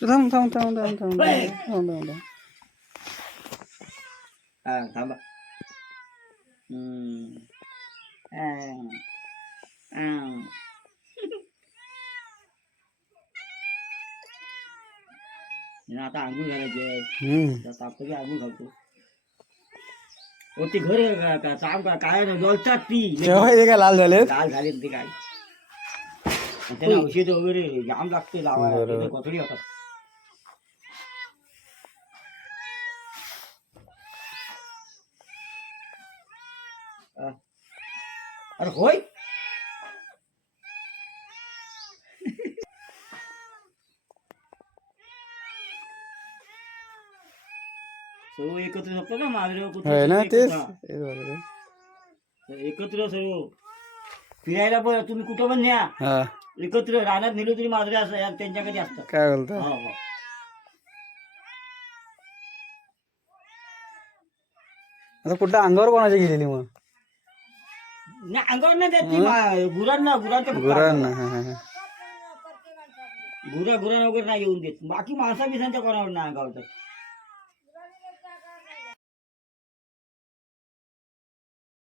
थांब थांब थांब थांब थांब थांब थांब. हा थांबा. आ, आ. हिनं आता आंघोळ घालायची आहे. तापली आंघोळ घालतो. ओ ते घर काम काय जळतात ती हे काय लाल झाले? लाल झाले ते काय त्याला औषध वगैरे जाम लागते लावायला कोथळी होतात. अरे होय सर्व एकत्र झोपतो ना माझ्या आहे ना तेच. एकत्र सर्व फिरायला पण तुम्ही कुठं पण न्या हा एकत्र रानात नेलो तरी मांजरे असं त्यांच्याकडे असतात. काय बोलतो? हो हो. आता कुठं अंगावर कोणाच्या गेलेली मग? नाही अंगावर नाही देत ती गुरांना गुरांच्या गुरांना. गुरा वगैरे नाही येऊन देत. बाकी माणसा बिसांच्या कोणावर नाही अंगावर देत.